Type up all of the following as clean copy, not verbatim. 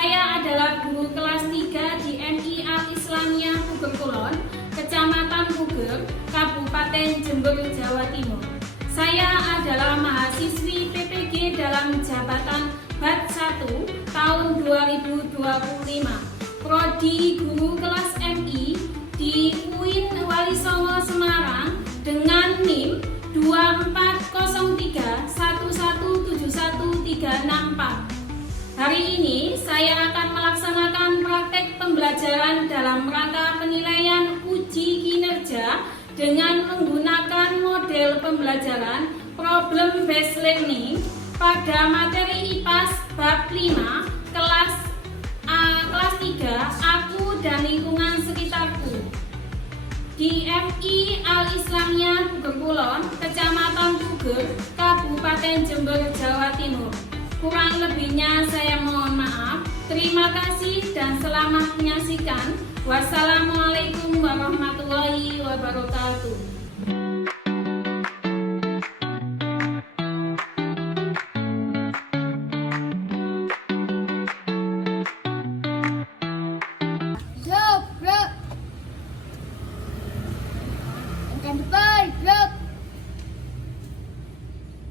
Saya adalah guru kelas 3 di MI Al-Islamiyah Puger Kulon, Kecamatan Puger, Kabupaten Jember, Jawa Timur. Saya adalah mahasiswi PPG dalam jabatan BAT 1 tahun 2025, Prodi Guru kelas MI di UIN Wali Songo Semarang dengan NIM 24031171364. Hari ini saya akan melaksanakan praktek pembelajaran dalam rangka penilaian uji kinerja dengan menggunakan model pembelajaran Problem Based Learning pada materi IPAS bab 5 kelas 3 Aku dan Lingkungan Sekitarku di MI Al-Islamiyah Puger Kulon, Kecamatan Puger, Kabupaten Jember, Jawa Timur. Kurang lebihnya saya mohon maaf. Terima kasih dan selamat menyaksikan. Wassalamualaikum warahmatullahi wabarakatuh. Assalamualaikum warahmatullahi wabarakatuh.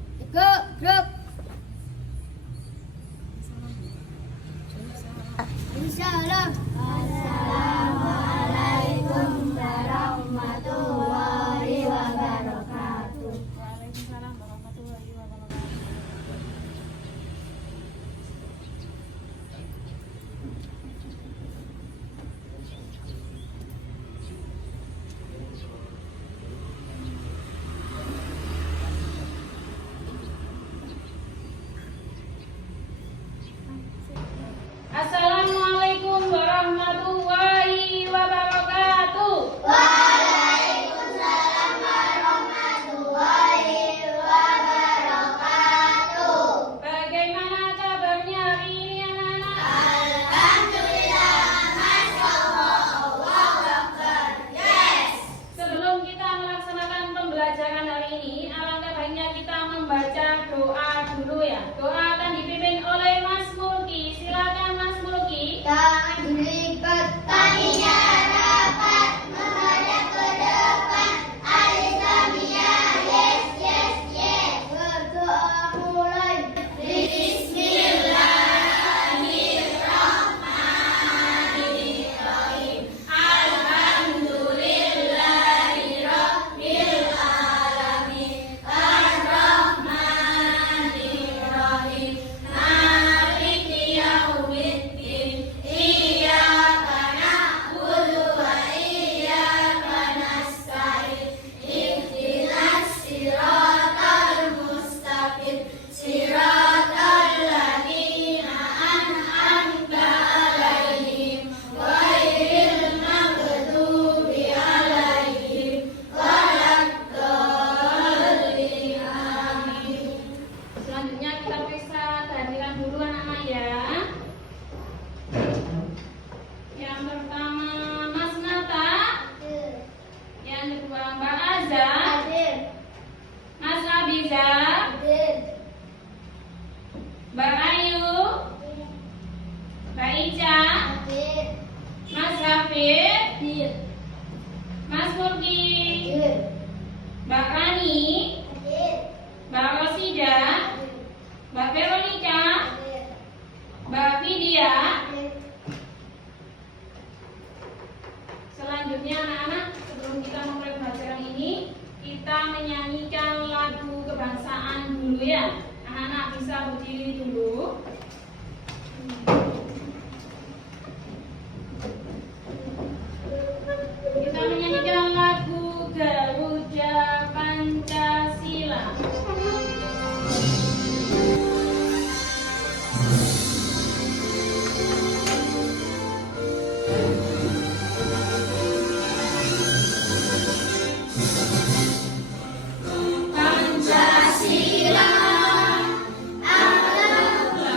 Waalaikumsalam warahmatullahi wabarakatuh. Assalamualaikum warahmatullahi wabarakatuh. Waalaikumsalam warahmatullahi wabarakatuh. Bagaimana kabarnya hari ini anak-anak? Alhamdulillah, Masya Allah, Allahu Akbar. Yes. Sebelum kita melaksanakan pembelajaran hari ini, alangkah baiknya kita membaca doa dulu ya. Doa akan dipimpin oleh Mas Mulki. Silakan Mas Mulki. Tangan dilipat, kakinya rapat, menghadap ke depan. Al-Islamiyah, yes, yes, yes. Berdoa mulai. Bismillahirrahmanirrahim. Alhamdulillahirabbil alamin. Ar-Rahmanirrahim. Maliki yaumiddin. Iyyaka na'budu wa iyyaka nasta'in. Ihdinas siratal mustaqim. Siratal ladzina an'amta 'alaihim ghairil maghdubi 'alaihim waladdallin. Amin. Selanjutnya kita periksa kehadiran dulu anak-anak ya. Yang pertama Mas Nata, yang kedua Mbak Azza, Mas Abiza, Mbak Ayu, Mbak Ica, Mas Hafid, Mas Mulki, Mbak Rani, Mbak Rosida, Mbak Veronica, Mbak Vidya. Selanjutnya anak-anak, sebelum kita memulai pelajaran ini, kita menyanyikan lagu kebangsaan dulu ya. Anak-anak bisa berdiri dulu. Kita menyanyikan lagu Garuda Pancasila. Pancasila adalah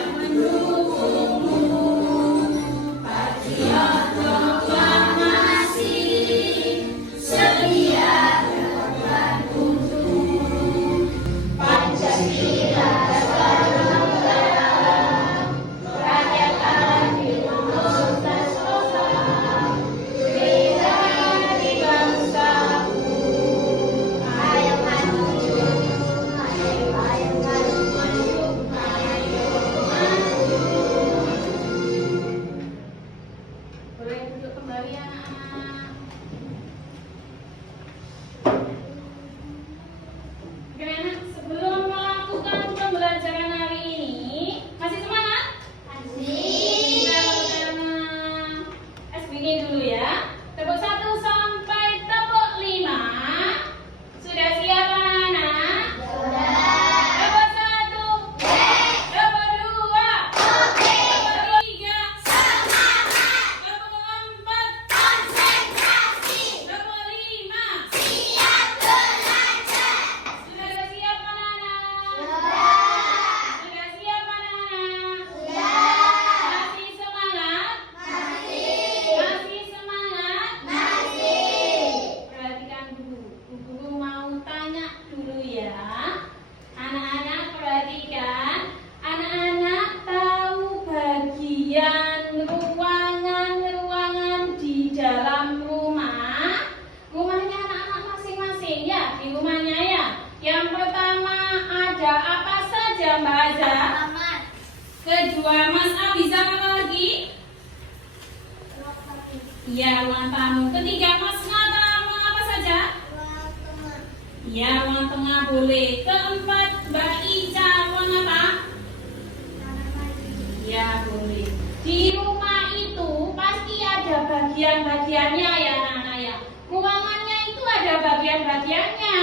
di rumahnya ya. Yang pertama ada apa saja Mbak Aza? Kedua Mas Abiza apa lagi? Ya, ruang tamu. Ketiga Mas Ngata apa saja? Ya, ruang tengah boleh. Keempat Mbak Ica ruang apa? Ya, boleh. Di rumah itu pasti ada bagian-bagiannya ya anak-anak ya. Ruangannya itu ada bagian-bagiannya.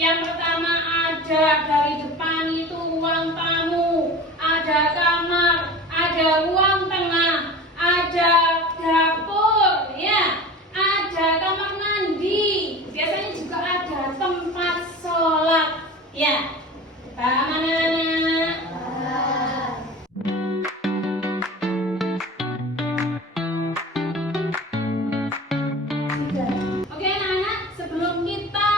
Yang pertama ada dari depan itu ruang tamu, ada kamar, ada ruang tengah, ada dapur ya, ada kamar mandi. Biasanya juga ada tempat sholat ya. Paham anak-anak? Oke anak-anak, sebelum kita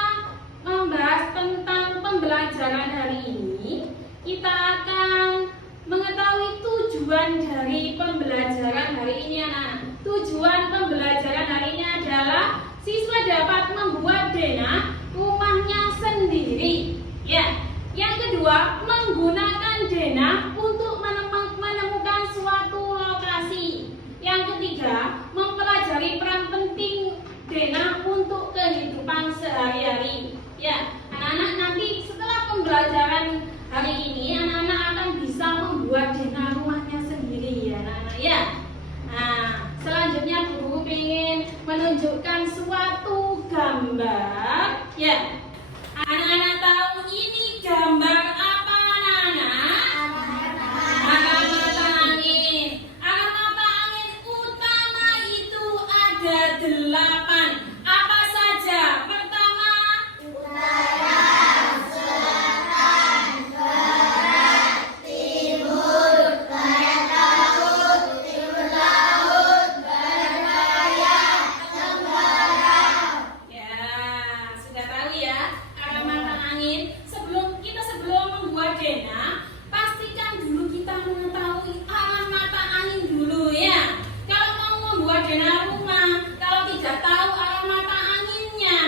membahas tentang pembelajaran hari ini, kita akan mengetahui tujuan dari pembelajaran hari ini anak-anak. Tujuan pembelajaran hari ini adalah siswa dapat membuat denah rumahnya sendiri ya. Yang kedua, menggunakan denah untuk menemukan suatu lokasi. Yang ketiga, mempelajari peran penting denah untuk kehidupan sehari-hari. Ya, anak-anak nanti setelah pembelajaran hari ini, anak-anak akan bisa membuat denah rumahnya sendiri ya, anak-anak ya. Nah, selanjutnya guru ingin menunjukkan suatu gambar. Ya, anak-anak tahu ini gambar apa anak-anak? Akan mata angin. Akan mata angin utama itu ada 8. Apa saja? Pertama, ya, sudah tahu ya arah mata angin. Sebelum membuat denah, pastikan dulu kita mengetahui arah mata angin dulu ya. Kalau mau membuat denah rumah, kalau tidak tahu arah mata anginnya,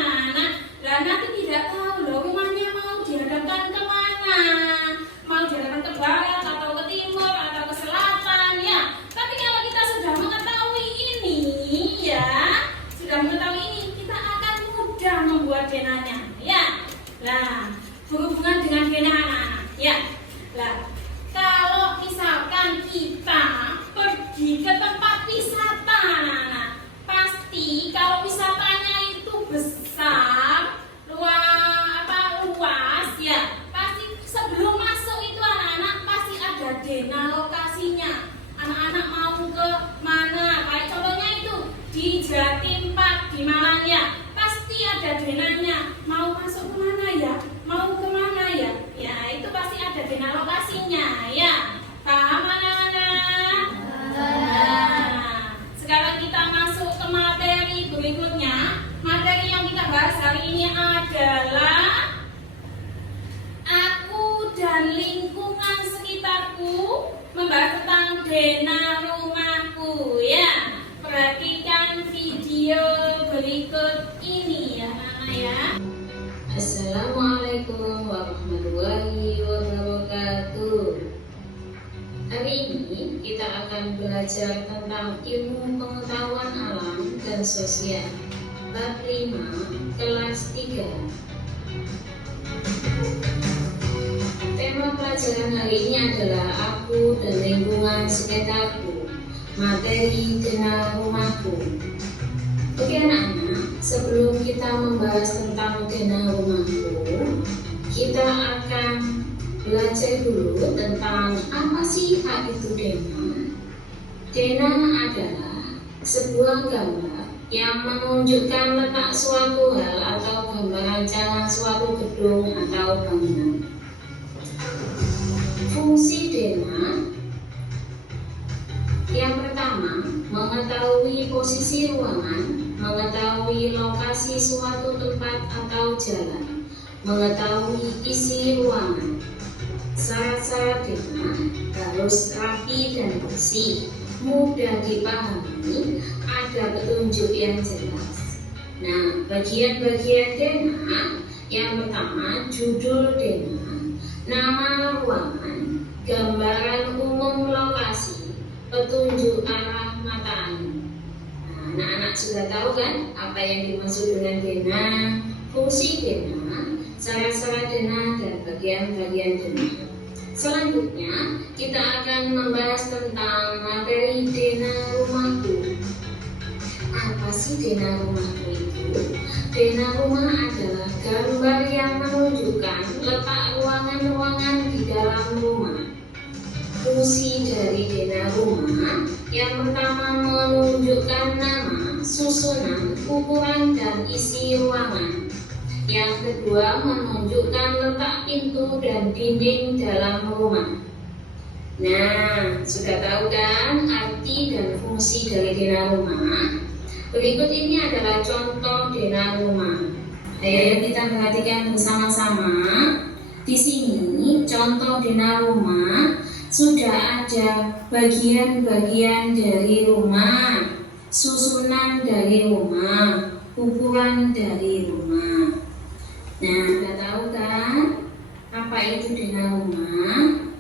nah nanti tidak tahu loh rumahnya mau dihadapkan kemana, mau dihadapkan ke barat atau ke timur atau ke selatan ya. Tapi kalau kita sudah mengetahui ini ya, kita akan mudah membuat denahnya ya. Nah, berhubungan dengan denah anak-anak ya. Nah, kalau misalkan kita pergi ke tempat wisata anak-anak, pasti kalau wisatanya itu besar, luas ya, pasti sebelum masuk itu anak-anak pasti ada denah lokasinya. Anak-anak mau ke mana? Kayak contohnya itu di Jatim Park di Malang ya, pasti ada denahnya. Mau masuk ke mana ya? Mau ke mana ya? Ya, itu pasti ada denah lokasinya ya. Paham anak-anak? Nah, sekarang kita masuk ke materi berikutnya. Materi yang kita bahas hari ini adalah aku dan lingkungan sekitarku, membahas tentang denah rumahku ya. Perhatikan video berikut ini ya anak-anak ya. Assalamualaikum warahmatullahi wabarakatuh. Hari ini kita akan belajar tentang ilmu pengetahuan alam dan sosial bab 5 kelas 3. Tema pelajaran hari ini adalah aku dan lingkungan sekitarku, materi denah rumahku. Oke anak-anak, sebelum kita membahas tentang denah rumahku, kita akan belajar dulu tentang apa sih itu denah. Denah adalah sebuah gambar yang menunjukkan letak suatu hal atau gambar rancangan suatu gedung atau bangunan. Fungsi denah yang pertama, mengetahui posisi ruangan, mengetahui lokasi suatu tempat atau jalan, mengetahui isi ruangan. Syarat-syarat denah harus rapi dan bersih, mudah dipahami, ada petunjuk yang jelas. Nah, bagian-bagian denah Yang pertama, judul Dena, nama ruangan, gambaran umum lokasi, petunjuk arah mata angin. Nah, anak-anak sudah tahu kan apa yang dimaksud dengan Dena, fungsi Dena, syarat-syarat Dena, dan bagian-bagian Dena. Selanjutnya, kita akan membahas tentang materi Dena rumahku. Apa sih Dena rumahku itu? Dena rumah adalah gambar yang menunjukkan letak ruangan-ruangan di dalam rumah. Fungsi dari Dena rumah yang pertama menunjukkan nama, susunan, ukuran, dan isi ruangan. Yang kedua menunjukkan letak pintu dan dinding dalam rumah. Nah, sudah tahu kan arti dan fungsi dari Dena rumah? Berikut ini adalah contoh Dena rumah. Ayo kita perhatikan bersama-sama. Di sini contoh Dena rumah sudah ada bagian-bagian dari rumah, susunan dari rumah, ukuran dari rumah. Nah, sudah tahu kan apa itu Dena rumah?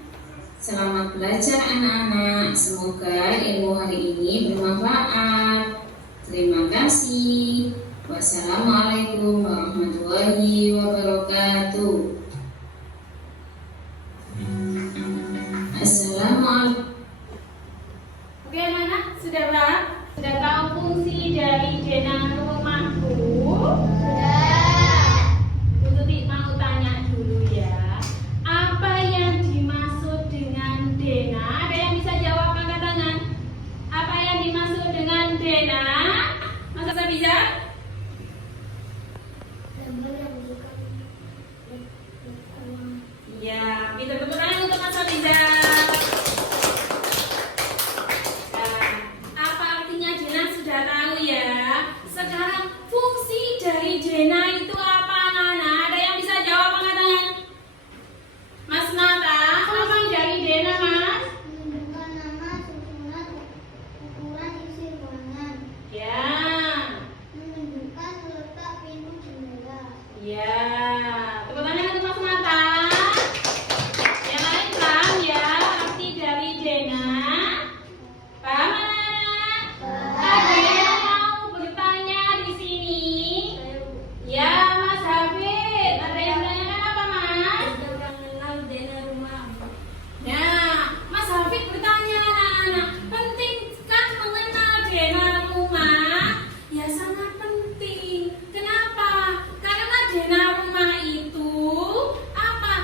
Selamat belajar anak-anak. Semoga ilmu hari ini bermanfaat. Terima kasih. Wassalamualaikum warahmatullahi wabarakatuh. Assalamualaikum. Oke anak-anak, sudah paham? Sudah tahu fungsi dari Dena rumahku? Sudah. Tuti mau tanya dulu ya. Apa yang dimaksud dengan Dena? Ada yang bisa jawab angkat tangan? Apa yang dimaksud dengan Dena? Masa bisa? Iya, kita tepuk tangan untuk Mas Riza. Apa artinya Dena sudah tahu ya? Sekarang fungsi dari Dena itu apa anak-anak? Ada yang bisa jawab angkat tangan? Mas Nata, apa dari Dena Mas? Menunjukkan nama, susunan, ukuran isi ruangan. Ya, Menunjukkan letak pintu jendela. ya. Tepuk tangan untuk Mas Nata. Yang lain paham ya arti dari Dena? Paham anak-anak? Ada yang mau bertanya di sini? Ya, Mas Hafid. Ada yang menanyakan apa, Mas? Nah, Mas Hafid bertanya anak-anak, pentingkah mengenal Dena rumah? Ya sangat penting. Kenapa? Karena Dena rumah itu apa?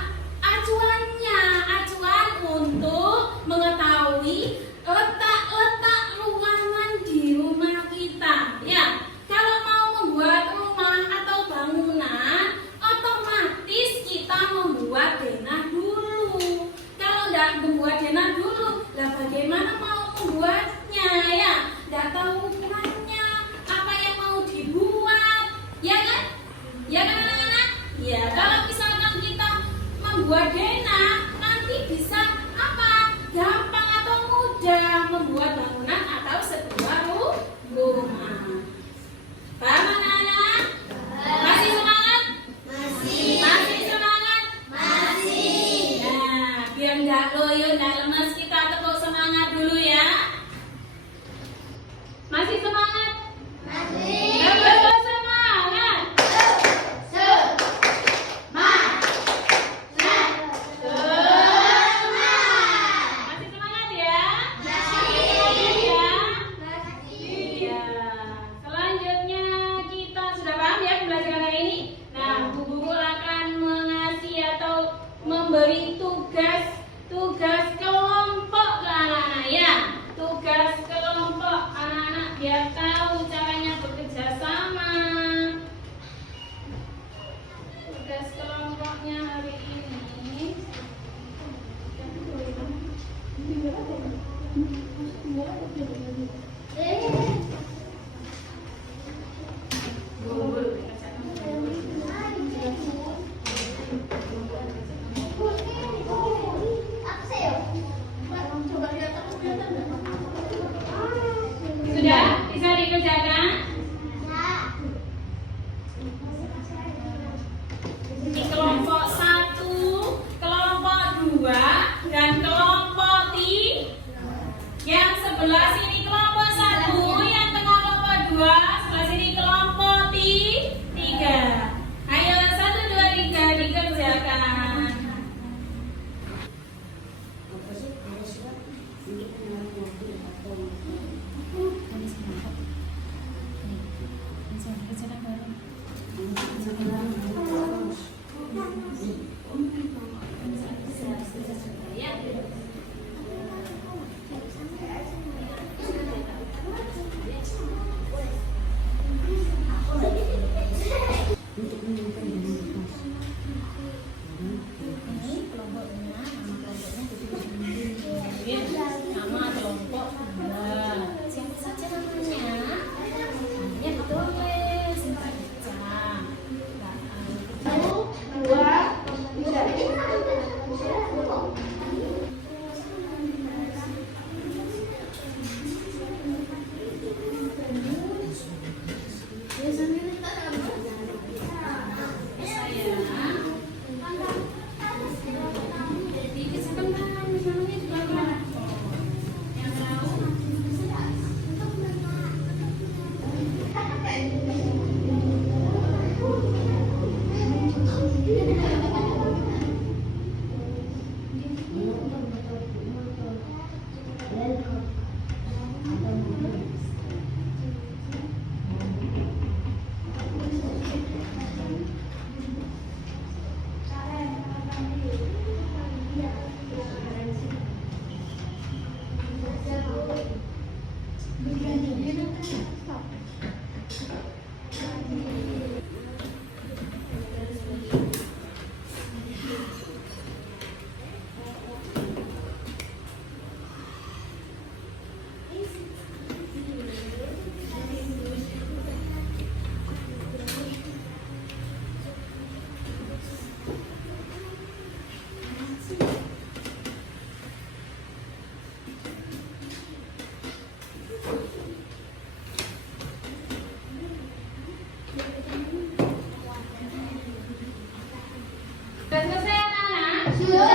Acuannya, acuan untuk mengetahui letak-letak ruangan di rumah kita. Ya, kalau mau membuat rumah atau bangunan, otomatis kita membuat Dena dulu. Kalau tidak membuat Dena dulu, lah bagaimana mau membuatnya ya? Tidak tahu ukurannya, apa yang mau dibuat, ya kan? Ya kan anak-anak? Ya, kalau misalkan kita membuat Dena, nanti bisa apa? Gampang atau mudah membuat bangunan atau sebuah rumah. Paham anak-anak? Masih semangat? Masih semangat? Nah, biar nggak loyo, nggak lemas, kita tepuk semangat dulu ya. Masih semangat? Tepuk semangat. Masih semangat ya? Ya. Iya. Selanjutnya kita sudah paham ya pembelajaran hari ini. Nah, Bu Guru akan mengasih atau memberi tugas kelompok ke anak-anak ya. Tugas kelompok anak-anak biar tahu caranya bekerja sama. Tugas kelompoknya hari ini. Sudah bisa dikerjakan? Sudah selesai anak-anak? Sudah.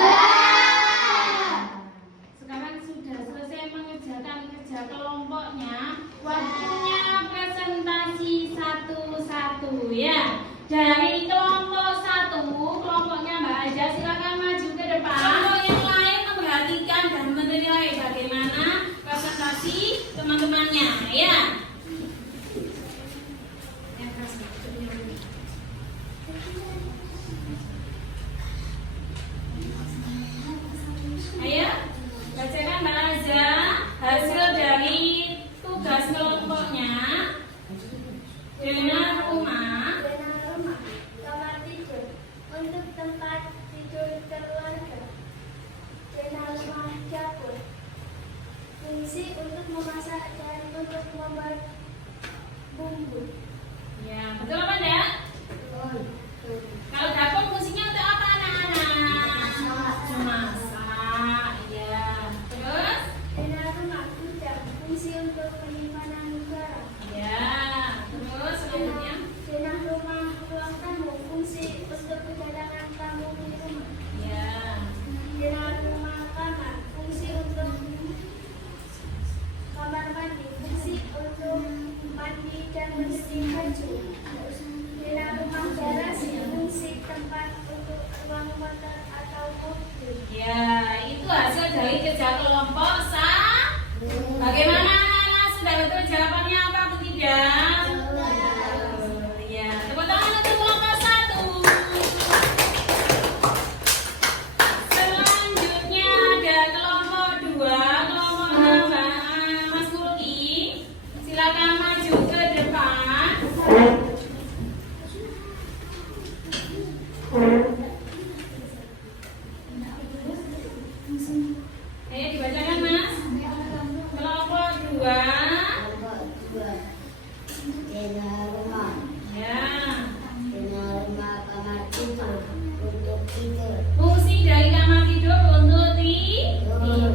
Sekarang sudah selesai mengerjakan kerja kelompoknya. Waktunya presentasi satu-satu ya. Dari kelompok 1, kelompoknya Mbak Aja, silakan maju ke depan. Kelompok yang lain memperhatikan dan menilai bagaimana presentasi teman-temannya ya. Ayo, bacakan Mbak Aja hasil dari tugas kelompoknya. Zona rumah. Zona rumah, kamar tidur, untuk tempat tidur keluarga. Zona rumah dapur, fungsi untuk memasak dan untuk membuat bumbu. Ya, betul apa enggak? Kalau dapur fungsinya untuk apa anak-anak? Memasak. Ya. Terus? Zona rumah gudang, fungsi untuk penyimpanan garam. Ya. Terus selanjutnya? Zona rumah ruang tamu, fungsi untuk kedatangan tamu di rumah. Ya. Zona rumah kamar, fungsi untuk kamar mandi, fungsi untuk mandi dan bersih baju. Zona rumah garasi, fungsi tempat untuk ruang motor atau mobil. Ya, itu hasil dari kerja kelompok Bagaimana anak-anak? Sudah betul jawabannya apa atau tidak? Ya, tepuk tangan untuk kelompok 1. Selanjutnya ada kelompok 2, kelompoknya Mas Mulki. Silakan maju ke depan. Ayo dibacakan Mas. Kelompok 2. Zona rumah, Ya. zona rumah kamar tidur untuk tidur. Fungsi dari kamar tidur untuk tidur.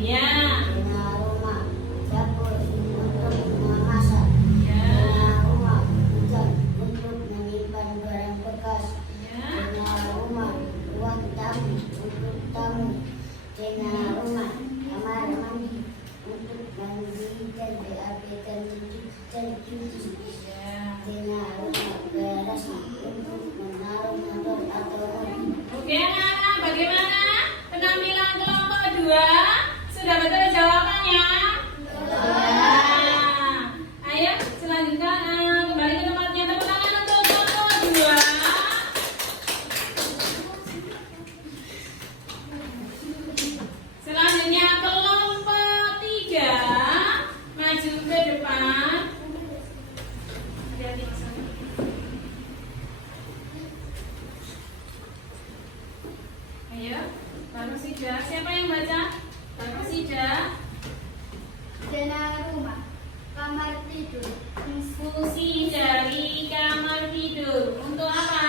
Ya. Zona rumah dapur untuk memasak. Ya. Zona rumah gudang untuk menyimpan barang bekas. Ya. Zona rumah ruang tamu untuk tamu. Zona rumah kamar mandi untuk mandi dan BAB dan cuci. Ya. Zona rumah garasi untuk menaruh motor atau mobil. Oke anak-anak, bagaimana penampilan kelompok 2? Sudah betul jawabannya? Nah, ayo selanjutnya kembali ke tempatnya. Tepuk tangan untuk kelompok 2. Selanjutnya kelompok 3. Maju ke depan. Hati-hati, Mas. Ayo, baru Sida. Siapa yang baca? Baru Sida. Zona rumah, kamar tidur, Fungsi dari kamar tidur untuk apa?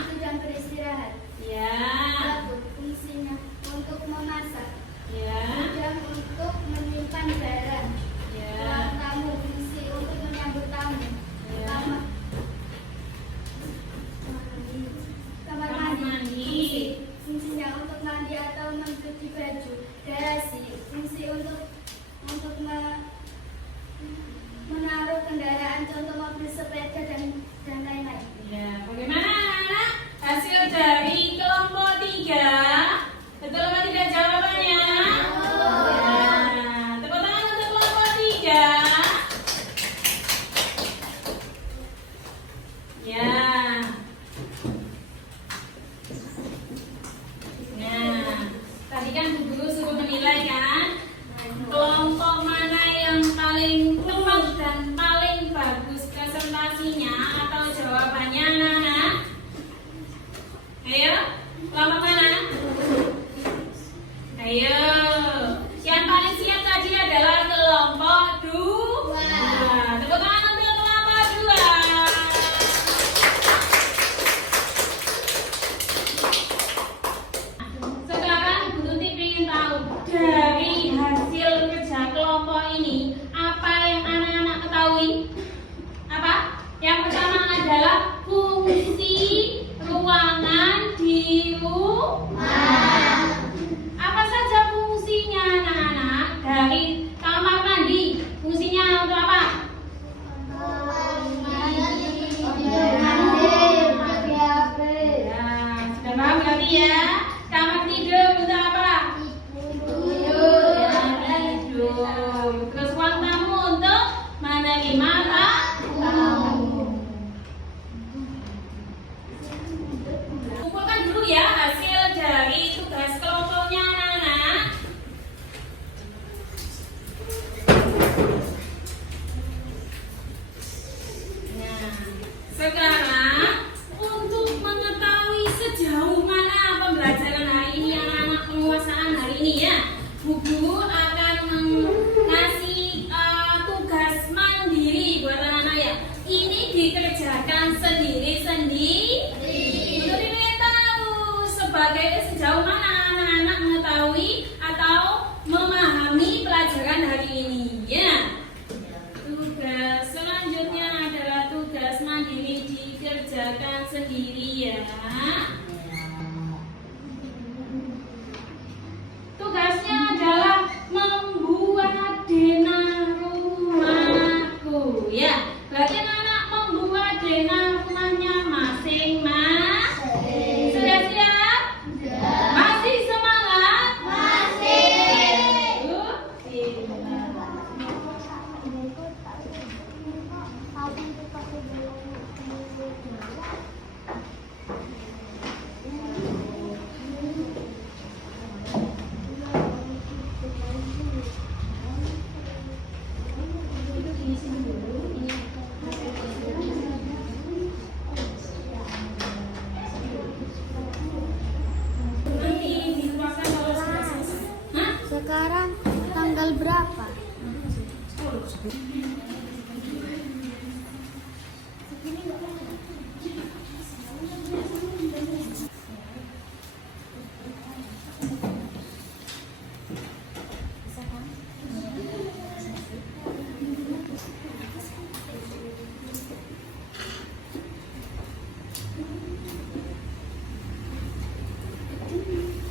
itu dan beristirahat. Ya, Dapur, fungsinya untuk memasak. ya, Gudang untuk menyimpan barang. ya, Ruang tamu, fungsi untuk menyambut tamu. ya. Kamar Kamar mandi, mandi. fungsinya untuk mandi atau mencuci baju. Garasi, fungsi untuk menaruh kendaraan, contoh mobil, sepeda dan lain-lain. Ya, sejauh mana anak-anak mengetahui atau memahami pelajaran hari ini ya. Tugas selanjutnya adalah tugas mandiri dikerjakan sendiri ya. Tugasnya adalah membuat denah rumahku ya. Berarti anak membuat denah rumahnya masing-masing. Sudah siap? Masih semangat? Masih. Nanti dituliskan kalau sudah selesai. Hah? Sekarang tanggal berapa?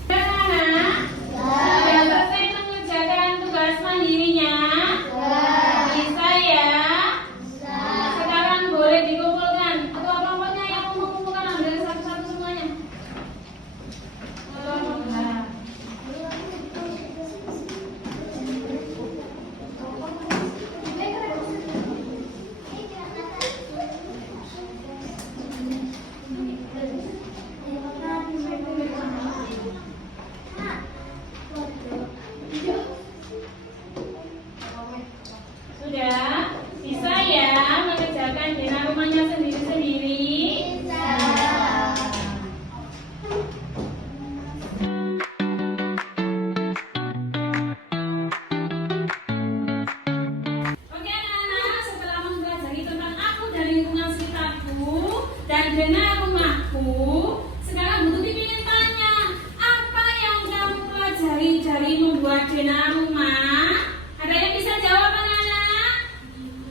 Sudah selesai mengerjakan tugas mandirinya? Bisa ya? Sekarang boleh dikumpulkan. Ketua kelompoknya yang mau mengumpulkan ambil satu-satu semuanya. Nah. Sudah? Bisa ya mengerjakan denah rumahnya sendiri-sendiri? Oke anak-anak, setelah mempelajari tentang aku dan lingkungan sekitarku dan denah rumahku, sekarang Bu Tuti ingin tanya, apa yang kamu pelajari dari membuat denah rumah? Ada yang bisa jawab anak-anak?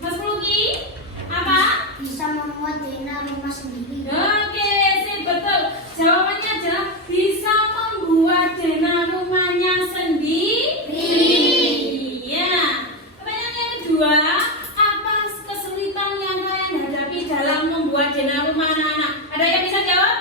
Mas Luki, apa? Bisa membuat denah rumah sendiri. Oke, sip, betul. Jawabannya adalah bisa membuat denah rumahnya sendiri. Iya. Pertanyaan yang kedua, apa kesulitan yang kalian hadapi dalam membuat denah rumah anak-anak? Ada yang bisa jawab?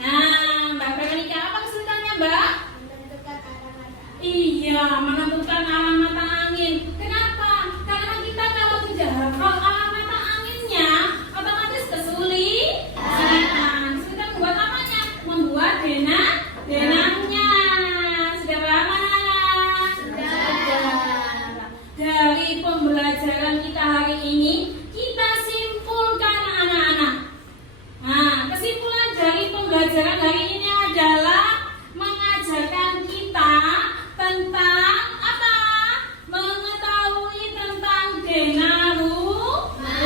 Nah, Mbak Veronica, apa kesulitannya, Mbak? Menentukan arah mata. Iya, menentukan arah mata angin. Kenapa? Karena kita kalau tidak hafal arah mata anginnya, otomatis kesulitan. Kesulitan membuat apanya? Membuat denahnya. Sudah paham anak-anak? Sudah. Dari pembelajaran kita hari ini, kita simpulkan anak-anak. Nah, kesimpulan dari pembelajaran hari ini adalah mengajarkan kita tentang apa? Mengetahui tentang denah rumah.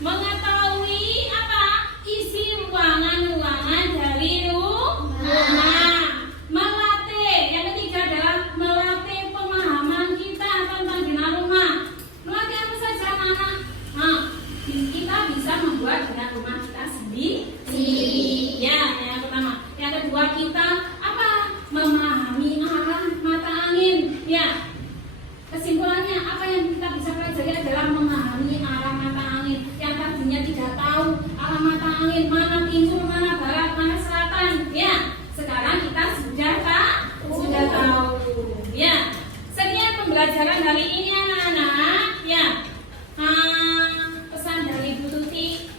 Mengetahui apa? Isi ruangan-ruangan dari rumah. Melatih. Yang ketiga adalah melatih pemahaman kita tentang denah rumah. Melatih apa saja anak-anak? Nah, kita bisa membuat denah rumah kita sendiri. Ya, yang pertama. Yang kedua kita apa? Memahami arah mata angin. Ya. Kesimpulannya apa yang kita bisa pelajari adalah memahami arah mata angin. Yang tadinya tidak tahu arah mata angin mana timur, mana barat, mana selatan. Ya. Sekarang kita sudah tahu. Ya. Sekian pembelajaran hari ini anak-anak. Ya. Pesan dari Bu Tuti,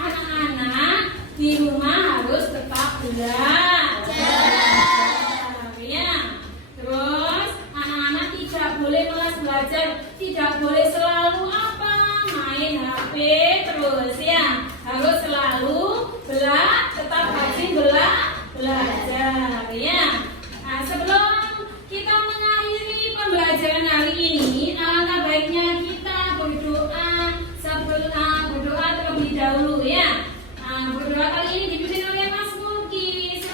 anak-anak di rumah harus tetap belajar. Ya. Terus anak-anak tidak boleh malas belajar, tidak boleh selalu apa? Main HP terus ya. Harus selalu tetap rajin belajar ya. Nah, sebelum kita mengakhiri pembelajaran hari ini, alangkah baiknya kita berdoa terlebih dahulu ya. Berdoa kali ini dipimpin oleh Mas Mulki.